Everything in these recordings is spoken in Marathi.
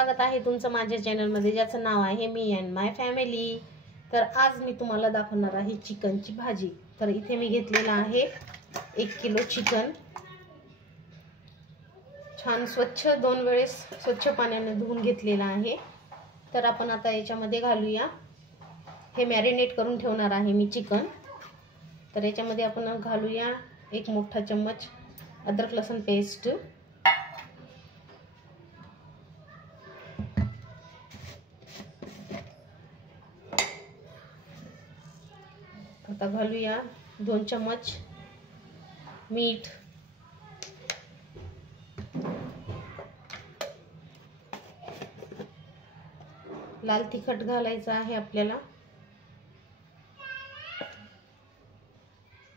स्वागत आहे तुमचं माझ्या चॅनलमध्ये, ज्याचं नाव आहे मी अँड माय फॅमिली। तर आज मी तुम्हाला दाखवणार आहे चिकनची भाजी। तर इथे मी घेतलेला आहे 1 किलो चिकन। छान स्वच्छ 2 वेळेस स्वच्छ पाण्याने धुवून घेतलेला आहे। तर आपण आता याच्यामध्ये घालूया, हे मॅरिनेट करून ठेवणार आहे मी चिकन। तर याच्यामध्ये आपण घालूया 1 मोठा चम्मच अद्रक लसूण पेस्ट, आता घालूया 2 चम्मच मीठ, लाल तिखट घालायचं आहे आपल्याला,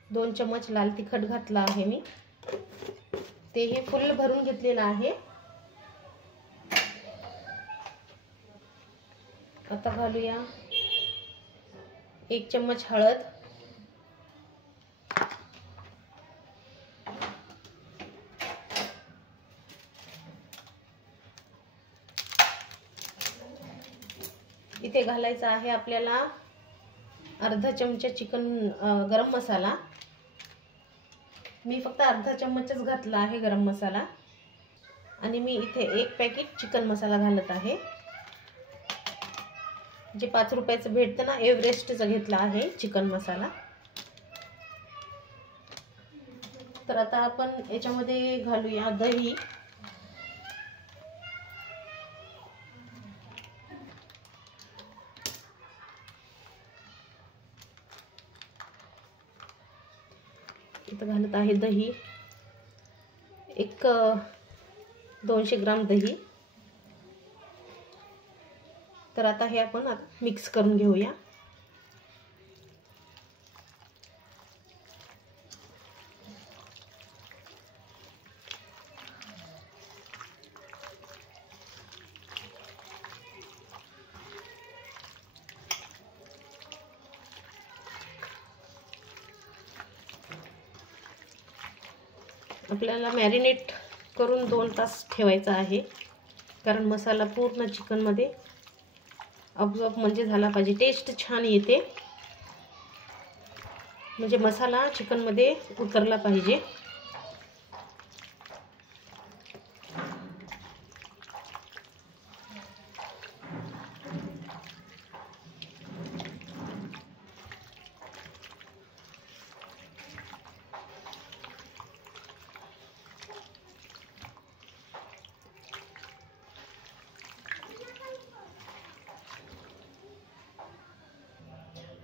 2 चम्मच लाल तिखट घातला आहे मी, ते हे फुल भरून घेतलेलं आहे। आता घालूया 1 चम्मच हळद, इथे घालायचा आहे आपल्याला अर्धा चमचा चिकन गरम मसाला। मी फक्त अर्धा चम्मचच घातला आहे गरम मसाला, आणि मी इथे 1 पॅकेट चिकन मसाला घालत आहे, जे 5 रुपयाचं भेटतं ना, एव्हरेस्टचा घेतला आहे चिकन मसाला। तर आता आपण याच्यामध्ये घालूया दही, इथं घालत आहे दही, 200 ग्राम दही। तर आता हे आपण मिक्स करून घेऊया। आपल्याला मॅरिनेट करून 2 तास ठेवायचा आहे, कारण मसाला पूर्ण चिकनमध्ये अब्झॉर्ब म्हणजे झाला पाहिजे। टेस्ट छान येते, म्हणजे मसाला चिकनमध्ये उतरला पाहिजे।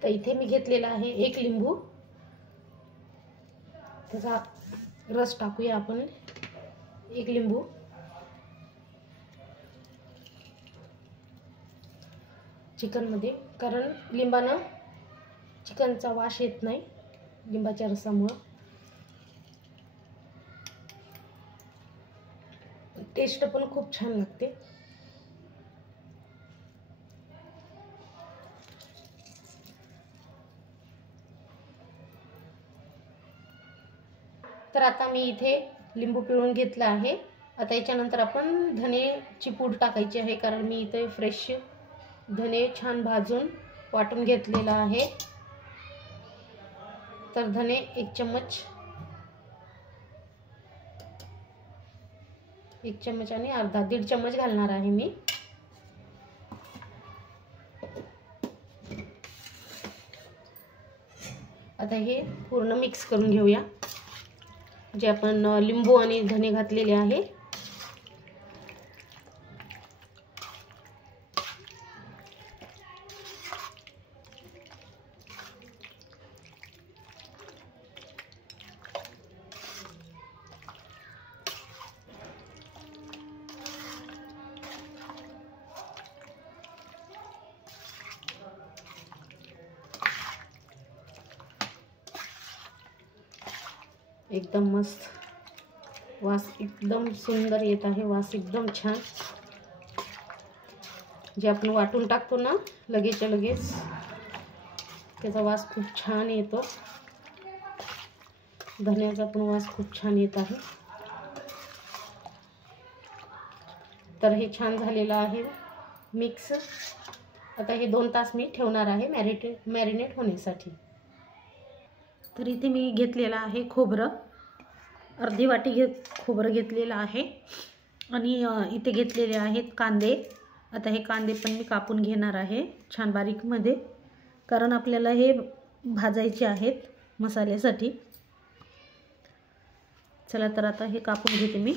तर इथे मी घेतलेला आहे 1 लिंबू, त्याचा रस टाकूया आपण 1 लिंबू। चिकनमध्ये, कारण लिंबानं चिकनचा वास येत नाही, लिंबाच्या रसामुळे टेस्ट पण खूप छान लागते। तर आता मी इथे लिंबू पिळून घेतला आहे। आता याच्यानंतर आपण धनेची पूड टाकायची आहे, कारण मी इथे फ्रेश धने छान भाजून वाटून घेतलेला आहे। तर धने 1 चम्मच आणि अर्धा 1.5 चम्मच घालणार आहे मी। आता हे पूर्ण मिक्स करून घेऊया, जे आपण लिंबू आणि धने घातलेले आहे। एकदम मस्त वास, एकदम सुंदर येत आहे, वास एकदम छान। जे आपण वाटून टाकतो ना लगेचच्या लगेच, त्याचा वास खूप छान येतो, धन्याचा पण वास खूप छान येत आहे। तर हे छान झालेलं आहे मिक्स. आता हे 2 तास मी ठेवणार आहे मॅरिनेट होण्यासाठी. तर इथे मी घेतलेलं आहे खोबरं, अर्धी वाटी खोबरं घेतलेलं आहे. आणि इथे घेतलेले आहेत कांदे. आता हे कांदे पण मी कापून घेणार आहे छान बारीकमध्ये, कारण आपल्याला हे भाजायचे आहेत मसाल्यासाठी. चला तर आता हे कापून घेते मी.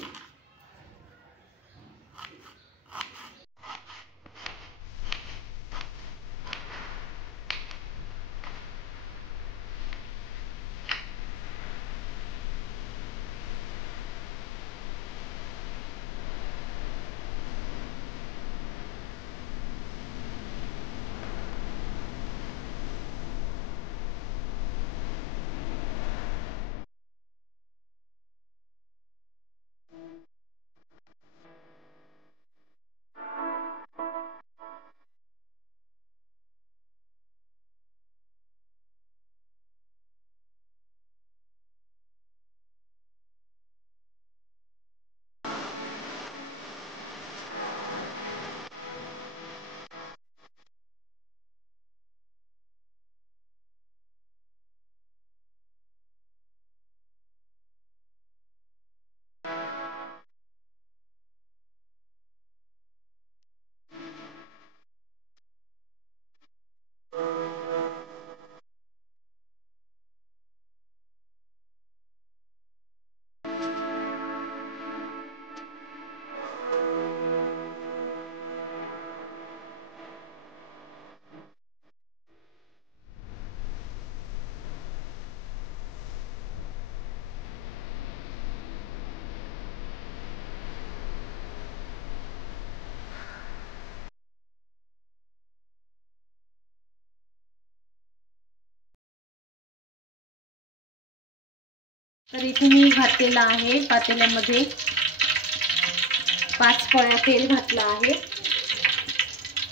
तर इथे मी घातलेलं आहे पातेल्यामध्ये 5 पळ्या तेल घातलं आहे.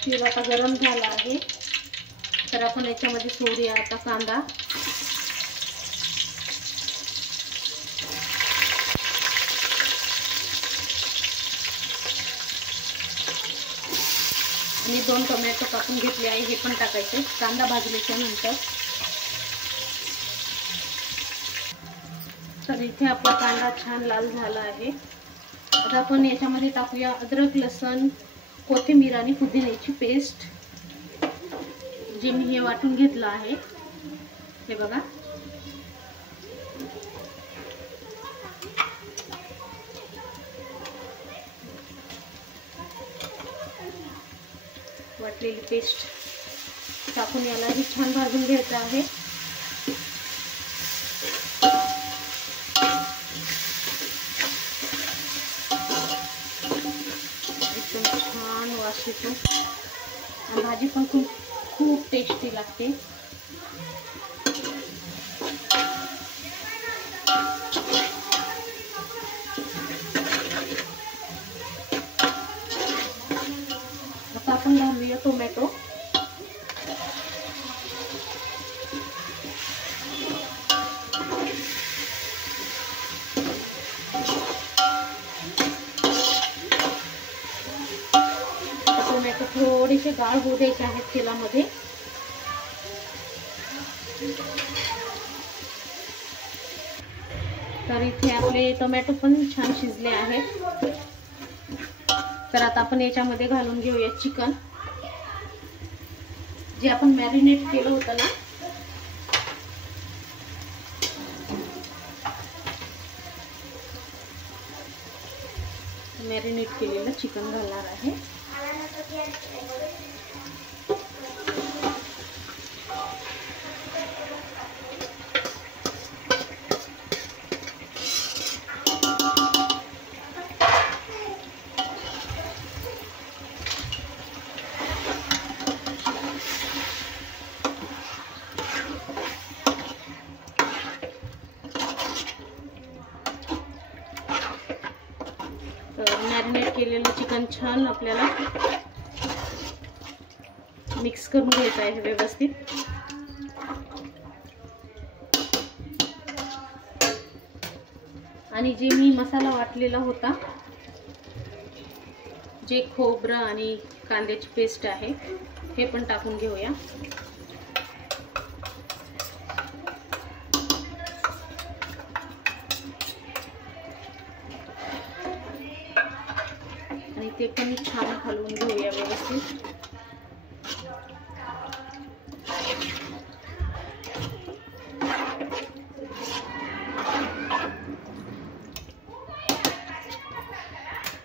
तेल आता गरम झालं आहे. तर आपण याच्यामध्ये सोडूया आता कांदा. आणि 2 टोमॅटो कापून घेतले आहे, हे पण टाकायचे कांदा भाजल्याच्या नंतर. तर इथे आपला कांदा छान लाल झाला आहे. आता आपण याच्यामध्ये टाकूया अद्रक, लसूण, कोथिंबीर आणि पुदिन्याची पेस्ट, जे मी हे वाटून घेतलं आहे. हे बघा, वाटलेली पेस्ट टाकून यालाही छान भाजून घ्यायचं आहे. एकदम छान वास येतो आणि भाजी पण खूप टेस्टी लागते. आता आपण घालूया टोमॅटो. टोमॅटो थोडेसे गाळ होऊ द्यायचे आहेत तेलामध्ये. तर इथे आपले टोमॅटो पण छान शिजले आहेत. तर आता आपण याच्यामध्ये घालून घेऊया चिकन, जे आपण मॅरिनेट केलं होतं ना. मॅरिनेट केलेलं चिकन घालणार आहे. मॅरिनेट केलेलं चिकन छान आपल्याला मिक्स करून घ्यायचं आहे व्यवस्थित. आणि जे मी मसाला वाटलेला होता, जे खोबरं आणि कांद्याची पेस्ट आहे हे पण टाकून घेऊया. आणि ते पण छान हलवून घेऊया व्यवस्थित.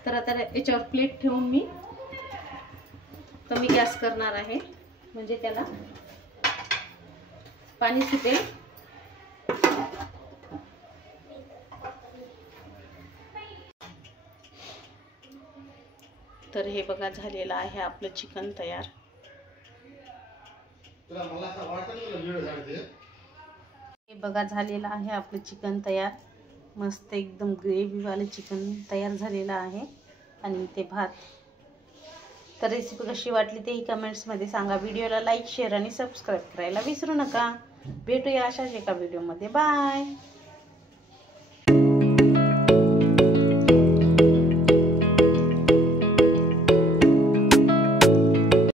तर आता याच्यावर प्लेट ठेवून मी कमी गॅस करणार आहे, म्हणजे त्याला पाणी सुटेल. तर हे बघा झालेलं आहे आपलं चिकन तयार. हे बघा झालेलं आहे आपलं चिकन तयार. मस्त एकदम ग्रेव्हीवालं चिकन तयार झालेलं आहे. आणि ते भात. तर रेसिपी कशी वाटली तेही कमेंट्समध्ये सांगा. व्हिडिओला लाईक, शेअर आणि सबस्क्राईब करायला विसरू नका. भेटूया अशाच एका व्हिडिओमध्ये. बाय.